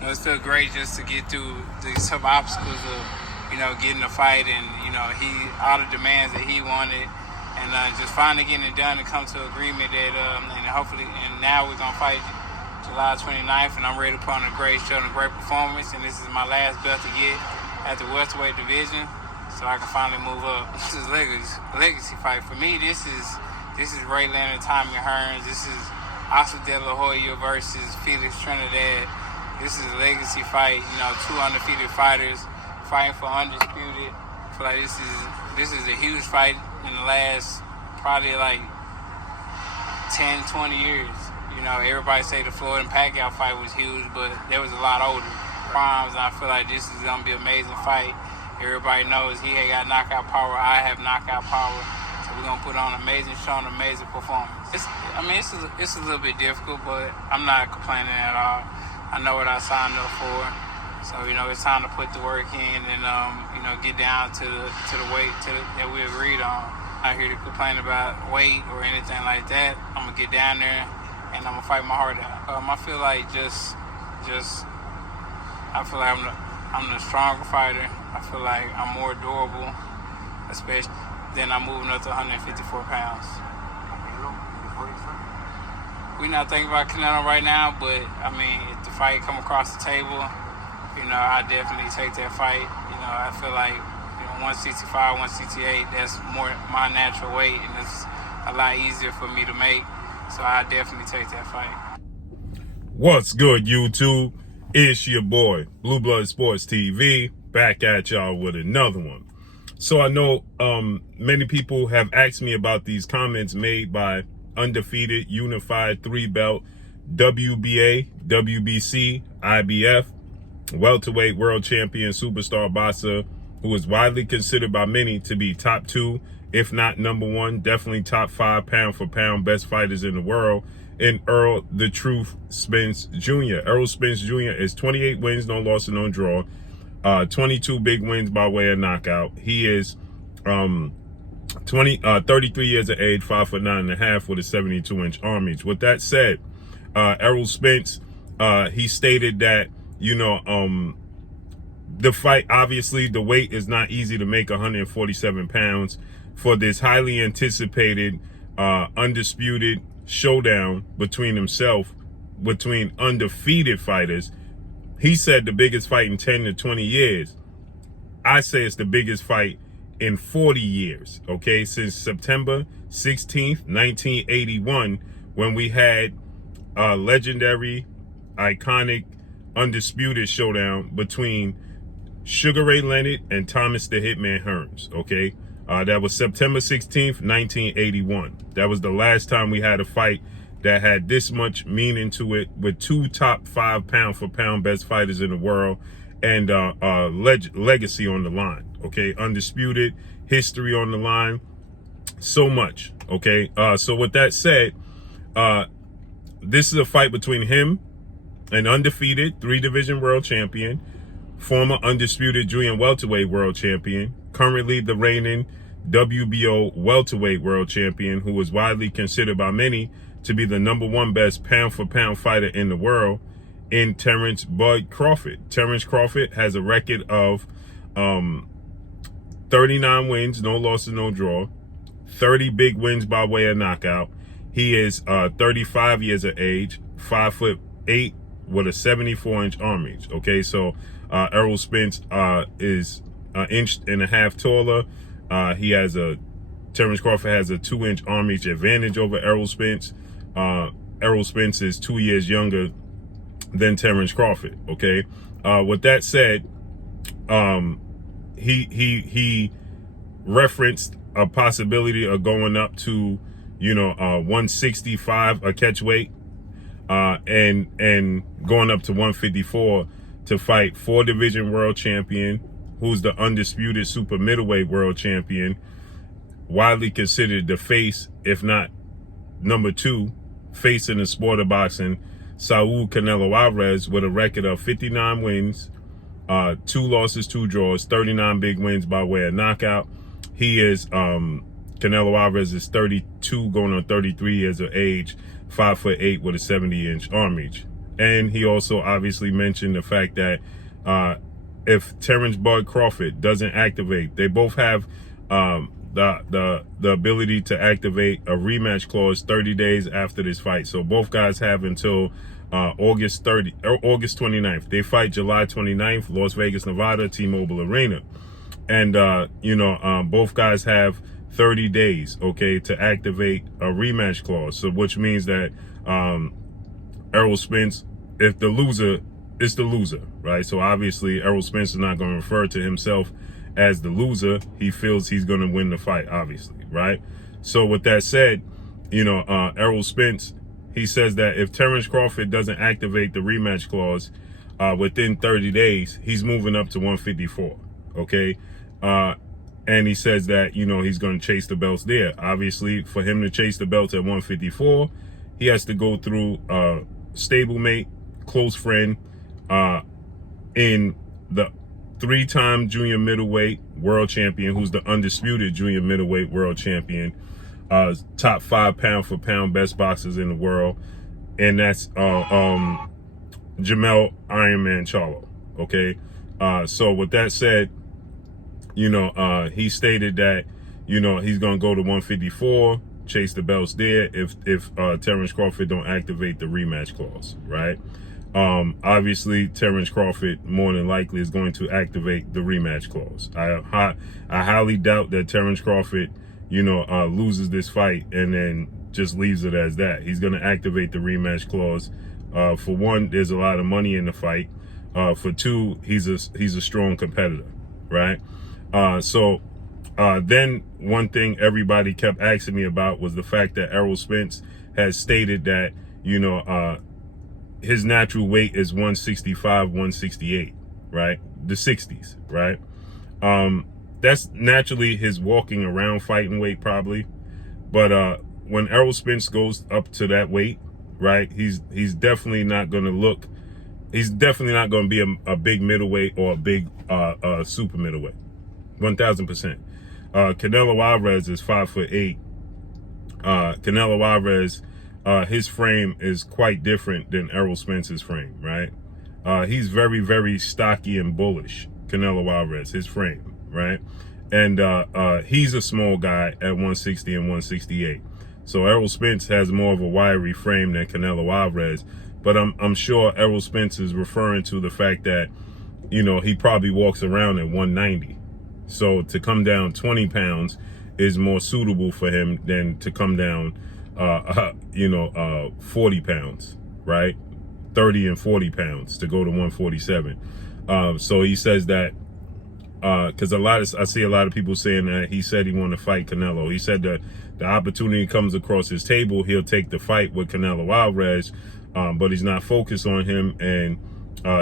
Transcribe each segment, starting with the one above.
It feels great just to get through some obstacles of, getting a fight and, all the demands that he wanted and just finally getting it done and come to agreement that, and hopefully, and now we're going to fight July 29th and I'm ready to put on a great show and a great performance, and this is my last belt to get at the welterweight division so I can finally move up. This is legacy fight. For me, this is Ray Leonard, Tommy Hearns. This is Oscar De La Hoya versus Felix Trinidad. This is a legacy fight. Two undefeated fighters fighting for undisputed. I feel like this is a huge fight in the last probably like 10, 20 years. Everybody say the Floyd and Pacquiao fight was huge, but there was a lot older. And I feel like this is gonna be an amazing fight. Everybody knows he ain't got knockout power. I have knockout power. So we're gonna put on an amazing show and an amazing performance. It's a little bit difficult, but I'm not complaining at all. I know what I signed up for. So, it's time to put the work in and, get down to the weight that we agreed on. I'm not here to complain about weight or anything like that. I'm gonna get down there and I'm gonna fight my heart out. I feel like I'm the stronger fighter. I feel like I'm more durable, especially then I'm moving up to 154 pounds. We're not thinking about Canelo right now, but if the fight come across the table, I definitely take that fight. I feel like 165, 168, that's more my natural weight, and it's a lot easier for me to make. So I definitely take that fight. What's good, YouTube? It's your boy, Blue Blood Sports TV, back at y'all with another one. So I know many people have asked me about these comments made by undefeated, unified 3-belt WBA, WBC, IBF, welterweight world champion superstar boxer who is widely considered by many to be top 2, if not number 1, definitely top 5 pound for pound best fighters in the world, in Errol "The Truth" Spence Jr. Errol Spence Jr. is 28 wins, no loss and no draw, 22 big wins by way of knockout. He is 33 years of age, 5'9.5" with a 72-inch arm reach. With that said, Errol Spence, he stated that, the fight, obviously the weight is not easy to make, 147 pounds, for this highly anticipated, undisputed showdown between undefeated fighters. He said the biggest fight in 10 to 20 years. I say it's the biggest fight in 40 years, okay? Since September 16th, 1981, when we had a legendary, iconic, undisputed showdown between Sugar Ray Leonard and Thomas the Hitman Hearns, okay? That was September 16th, 1981. That was the last time we had a fight that had this much meaning to it, with 2 top 5 pound for pound best fighters in the world, and legacy on the line, okay? Undisputed, history on the line, so much, okay? So with that said, this is a fight between him, an undefeated 3-division world champion, former undisputed junior welterweight world champion, currently the reigning WBO welterweight world champion, who is widely considered by many to be the number 1 best pound for pound fighter in the world, in Terrence "Bud" Crawford. Terrence Crawford has a record of 39 wins, no losses, no draw, 30 big wins by way of knockout. He is 35 years of age, 5'8" with a 74-inch arm reach. Okay, so Errol Spence is an inch and a half taller. Terrence Crawford has a 2-inch arm reach advantage over Errol Spence. Errol Spence is 2 years younger than Terrence Crawford. Okay, with that said, he referenced a possibility of going up to 165 a catch weight, and going up to 154 to fight 4-division world champion, who's the undisputed super middleweight world champion, widely considered the face, if not number 2 face in the sport of boxing, Saul Canelo Álvarez, with a record of 59 wins, 2 losses, 2 draws, 39 big wins by way of knockout. He is Canelo Álvarez is 32, going on 33 years of age, 5'8" with a 70-inch arm reach. And he also obviously mentioned the fact that if Terrence Bud Crawford doesn't activate, they both have the ability to activate a rematch clause 30 days after this fight. So both guys have until August 29th. They fight July 29th, Las Vegas, Nevada, T-Mobile Arena. And, both guys have 30 days, okay, to activate a rematch clause. So which means that Errol Spence, if the loser, it's the loser, right? So obviously Errol Spence is not going to refer to himself as the loser. He feels he's going to win the fight, obviously, right? So with that said, Errol Spence, he says that if Terrence Crawford doesn't activate the rematch clause within 30 days, he's moving up to 154, okay? And he says that, he's going to chase the belts there. Obviously, for him to chase the belts at 154, he has to go through stablemate, close friend, in the 3-time junior middleweight world champion, who's the undisputed junior middleweight world champion, top 5 pound for pound best boxers in the world, and that's Jermell Ironman Charlo. Okay, so with that said, he stated that he's gonna go to 154, chase the belts there if Terrence Crawford don't activate the rematch clause, right? Obviously Terrence Crawford more than likely is going to activate the rematch clause. I highly doubt that Terrence Crawford loses this fight and then just leaves it as that. He's going to activate the rematch clause. For one, there's a lot of money in the fight. For two, he's a strong competitor, right? So then one thing everybody kept asking me about was the fact that Errol Spence has stated that his natural weight is 165, 168, right? The 60s, right? That's naturally his walking around fighting weight probably. But when Errol Spence goes up to that weight, right, he's definitely not going to look, he's definitely not going to be a big middleweight or a big super middleweight. 1000%. Canelo Álvarez is 5'8". Canelo Álvarez, his frame is quite different than Errol Spence's frame, right? He's very, very stocky and bullish, Canelo Álvarez, his frame, right? And he's a small guy at 160 and 168. So Errol Spence has more of a wiry frame than Canelo Álvarez. But I'm sure Errol Spence is referring to the fact that, he probably walks around at 190. So to come down 20 pounds is more suitable for him than to come down 40 pounds, right? 30 and 40 pounds to go to 147. So he says that because I see a lot of people saying that he said he want to fight Canelo. He said that the opportunity comes across his table, he'll take the fight with Canelo Álvarez, but he's not focused on him, and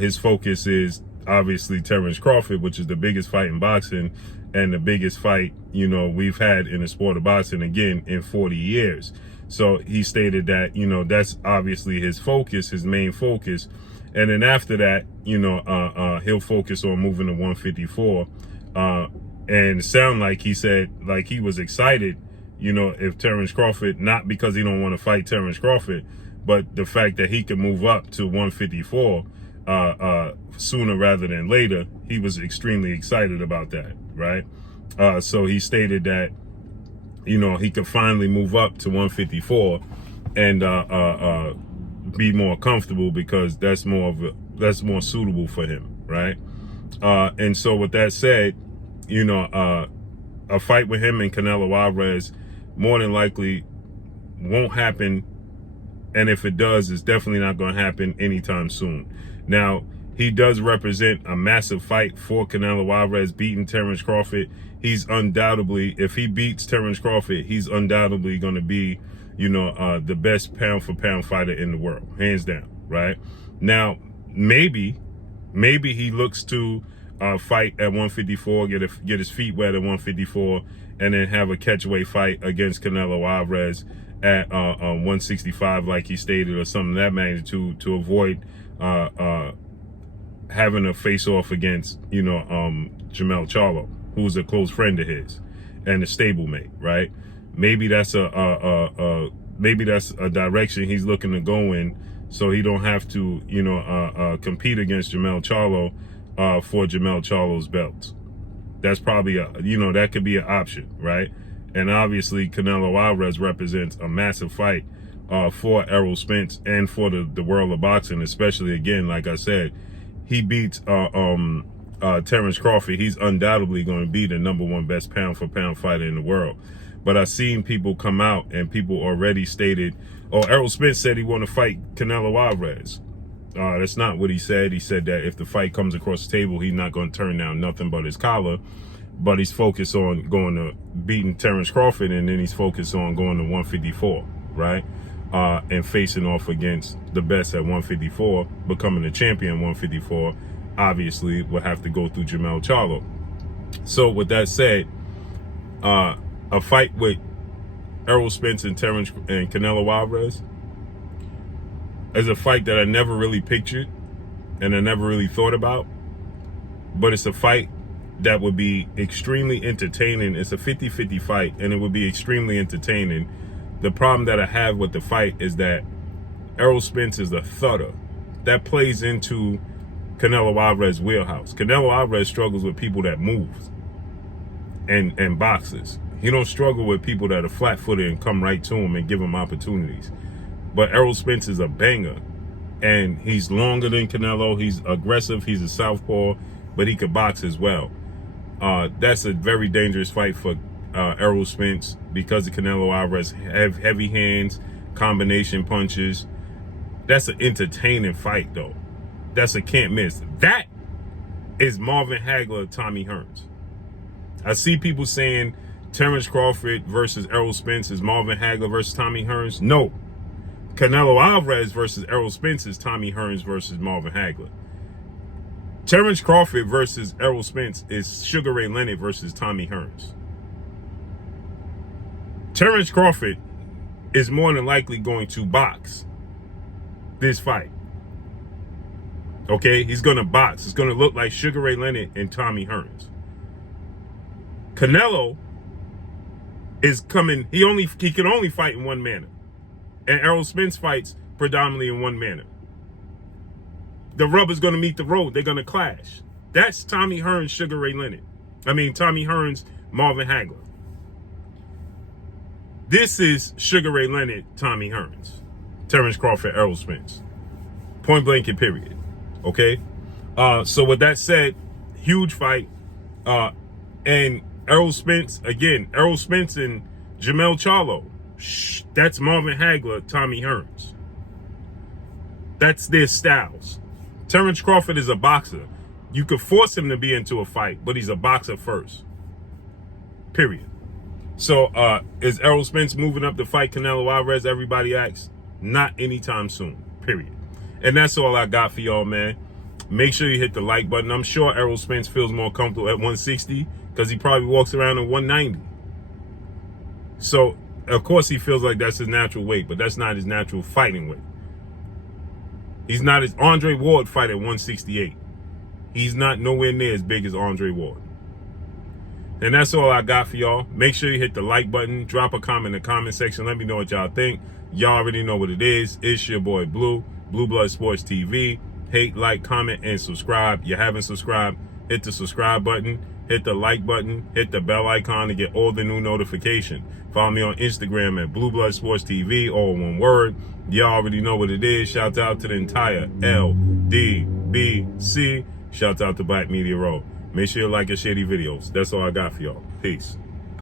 his focus is obviously Terrence Crawford, which is the biggest fight in boxing and the biggest fight we've had in the sport of boxing, again, in 40 years. So he stated that that's obviously his focus, his main focus. And then after that, he'll focus on moving to 154. And it sounded like he said, like he was excited, if Terrence Crawford, not because he don't want to fight Terrence Crawford, but the fact that he could move up to 154 sooner rather than later, he was extremely excited about that, right? So he stated that, he could finally move up to 154 and be more comfortable because that's more suitable for him, right? And so with that said, a fight with him and Canelo Álvarez more than likely won't happen, and if it does, it's definitely not going to happen anytime soon. Now, he does represent a massive fight for Canelo Álvarez beating Terrence Crawford. He's undoubtedly, if he beats Terrence Crawford, he's undoubtedly going to be, the best pound for pound fighter in the world, hands down, right? Now, maybe he looks to fight at 154, get his feet wet at 154, and then have a catchweight fight against Canelo Álvarez at 165, like he stated, or something of that magnitude, to avoid having a face-off against, Jermell Charlo, who's a close friend of his and a stablemate, right? Maybe that's a direction he's looking to go in, so he don't have to, compete against Jermell Charlo for Jermell Charlo's belts. That's probably that could be an option, right? And obviously Canelo Álvarez represents a massive fight for Errol Spence and for the world of boxing, especially, again, like I said, he beats Terrence Crawford. He's undoubtedly going to be the #1 best pound for pound fighter in the world. But I've seen people come out and people already stated, Errol Spence said he want to fight Canelo Álvarez. That's not what he said. He said that if the fight comes across the table, he's not going to turn down nothing but his collar. But he's focused on going to beating Terrence Crawford, and then he's focused on going to 154, right? And facing off against the best at 154, becoming a champion at 154, obviously will have to go through Jermell Charlo. So with that said, a fight with Errol Spence and Canelo Álvarez is a fight that I never really pictured and I never really thought about, but it's a fight that would be extremely entertaining. It's a 50-50 fight, and it would be extremely entertaining. The problem that I have with the fight is that Errol Spence is a thudder. That plays into Canelo Álvarez's wheelhouse. Canelo Álvarez struggles with people that move and boxes. He don't struggle with people that are flat-footed and come right to him and give him opportunities. But Errol Spence is a banger, and he's longer than Canelo. He's aggressive. He's a southpaw, but he could box as well. That's a very dangerous fight for Errol Spence because of Canelo Álvarez have heavy hands, combination punches. That's an entertaining fight, though. That's a can't miss. That is Marvin Hagler, Tommy Hearns. I see people saying Terrence Crawford versus Errol Spence is Marvin Hagler versus Tommy Hearns. No. Canelo Álvarez versus Errol Spence is Tommy Hearns versus Marvin Hagler. Terrence Crawford versus Errol Spence is Sugar Ray Leonard versus Tommy Hearns. Terrence Crawford is more than likely going to box this fight. Okay, he's going to box. It's going to look like Sugar Ray Leonard and Tommy Hearns. Canelo is coming. He can only fight in one manner. And Errol Spence fights predominantly in one manner. The rubber's going to meet the road. They're going to clash. That's Tommy Hearns, Sugar Ray Leonard. Tommy Hearns, Marvin Hagler. This is Sugar Ray Leonard, Tommy Hearns. Terrence Crawford, Errol Spence. Point blank and period. Okay? So with that said, huge fight. And Errol Spence, again, Errol Spence and Jermell Charlo. That's Marvin Hagler, Tommy Hearns. That's their styles. Terrence Crawford is a boxer. You could force him to be into a fight, but he's a boxer first. Period. So, is Errol Spence moving up to fight Canelo Álvarez? Everybody asks. Not anytime soon. Period. And that's all I got for y'all, man. Make sure you hit the like button. I'm sure Errol Spence feels more comfortable at 160 because he probably walks around at 190. So, of course, he feels like that's his natural weight, but that's not his natural fighting weight. He's not as Andre Ward fight at 168. He's not nowhere near as big as Andre Ward. And that's all I got for y'all. Make sure you hit the like button. Drop a comment in the comment section. Let me know what y'all think. Y'all already know what it is. It's your boy Blue, Blue Blood Sports TV. Hate, like, comment, and subscribe. You haven't subscribed, hit the subscribe button. Hit the like button. Hit the bell icon to get all the new notifications. Follow me on Instagram at Blue Blood Sports TV, all one word. Y'all already know what it is. Shout out to the entire LDBC. Shout out to Black Media Row. Make sure you like and share these videos. That's all I got for y'all. Peace.